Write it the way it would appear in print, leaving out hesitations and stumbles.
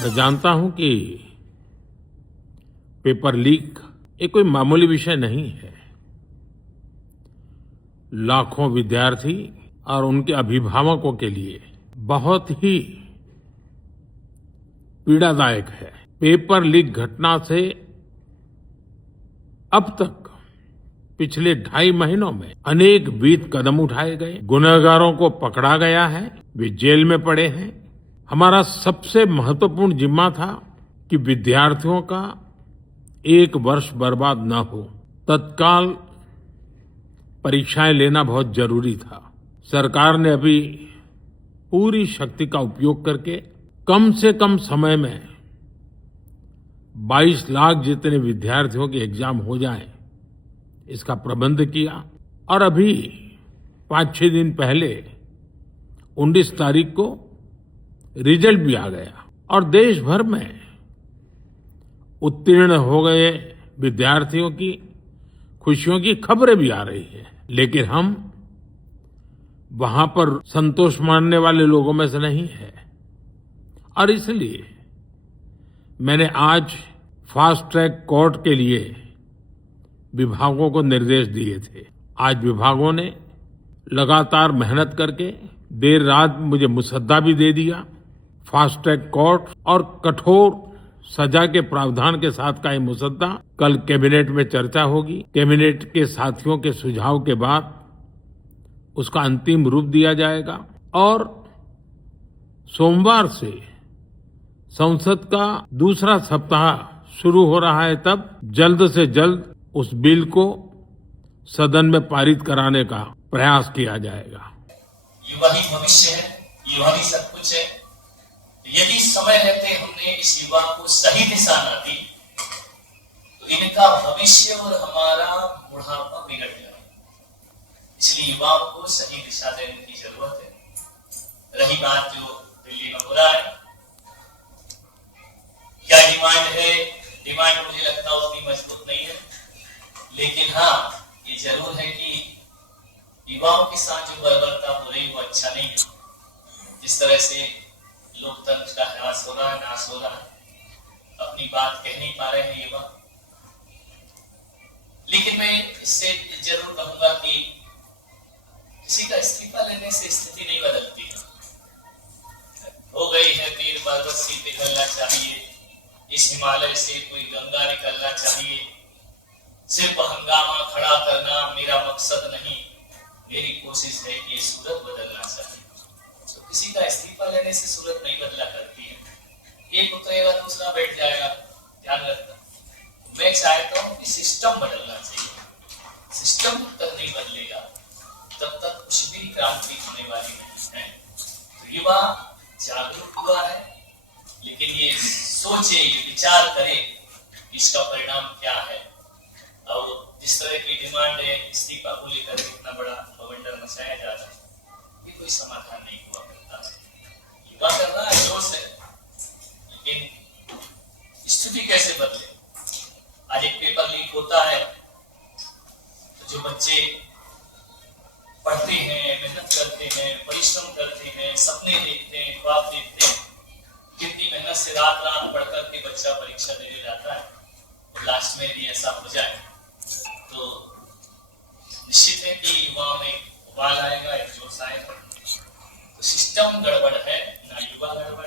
मैं जानता हूं कि पेपर लीक ये कोई मामूली विषय नहीं है। लाखों विद्यार्थी और उनके अभिभावकों के लिए बहुत ही पीड़ादायक है। पेपर लीक घटना से अब तक पिछले 2.5 महीनों में अनेक विध कदम उठाए गए, गुनहगारों को पकड़ा गया है, वे जेल में पड़े हैं। हमारा सबसे महत्वपूर्ण जिम्मा था कि विद्यार्थियों का 1 वर्ष बर्बाद न हो। तत्काल परीक्षाएं लेना बहुत जरूरी था। सरकार ने अभी पूरी शक्ति का उपयोग करके कम से कम समय में 22 लाख जितने विद्यार्थियों के एग्जाम हो जाएं, इसका प्रबंध किया। और अभी 5-6 दिन पहले 19 तारीख को रिजल्ट भी आ गया और देश भर में उत्तीर्ण हो गए विद्यार्थियों की खुशियों की खबरें भी आ रही हैं। लेकिन हम वहां पर संतोष मानने वाले लोगों में से नहीं है और इसलिए मैंने आज फास्ट ट्रैक कोर्ट के लिए विभागों को निर्देश दिए थे। आज विभागों ने लगातार मेहनत करके देर रात मुझे मुसद्दा भी दे दिया। फास्ट ट्रैक कोर्ट और कठोर सजा के प्रावधान के साथ का ये मुसद्दा कल कैबिनेट में चर्चा होगी। कैबिनेट के साथियों के सुझाव के बाद उसका अंतिम रूप दिया जाएगा और सोमवार से संसद का दूसरा सप्ताह शुरू हो रहा है, तब जल्द से जल्द उस बिल को सदन में पारित कराने का प्रयास किया जाएगा। युवा ही भविष्य है, युवा ही सब कुछ है। यदि समय रहते हमने इस युवा को सही दिशा न दी तो इनका भविष्य और हमारा बुढ़ापा बिगड़ जाएगा। इसलिए युवाओं को सही दिशा देने की जरूरत है। रही बात जो दिल्ली में हो रहा है, क्या डिमांड है? डिमांड मुझे लगता है उतनी मजबूत नहीं है, लेकिन हाँ ये जरूर है कि युवाओं के साथ जो बर्बरता हो रही वो अच्छा नहीं है। जिस तरह से लोकतंत्र का ह्रास हो रहा है, नाश हो रहा है, अपनी बात कह नहीं पा रहे हैं युवा। लेकिन मैं इससे जरूर कहूंगा कि किसी का इस्तीफा लेने से स्थिति नहीं बदलती है। हो गई है तीर पर्वत से पिघलना चाहिए, इस हिमालय से कोई गंगा निकलना चाहिए। सिर्फ हंगामा खड़ा करना मेरा मकसद नहीं, मेरी कोशिश है कि सूरत बदलना चाहिए। तो किसी का इस्तीफा लेने से सूरत नहीं बदला करती है। एक उतरेगा दूसरा बैठ जाएगा, ध्यान रखना। मैं चाहता हूं कि सिस्टम बदलना चाहिए। सिस्टम जब तक नहीं बदलेगा तब तक कुछ भी क्रांति होने वाली नहीं है। तो युवा जागरूक हुआ है, लेकिन ये सोचे, ये विचार करे इसका परिणाम क्या है। और जिस तरह की डिमांड है, इस्तीफा को लेकर इतना बड़ा बवंडर मचाया जा रहा है, ये कोई समाधान नहीं हुआ करता। युवा कर रहा है जोर से, लेकिन स्थिति कैसे बदले? आज एक पेपर लीक होता है तो जो बच्चे पढ़ते हैं, मेहनत करते हैं, परिश्रम करते हैं, सपने देखते हैं, ख्वाब देखते हैं, कितनी मेहनत से रात रात पढ़ करके बच्चा परीक्षा देने जाता है और लास्ट में भी ऐसा हो जाए तो निश्चित है कि युवाओं में उबाल आएगा, एक जोश आएगा। तो सिस्टम गड़बड़ है, ना युवा गड़बड़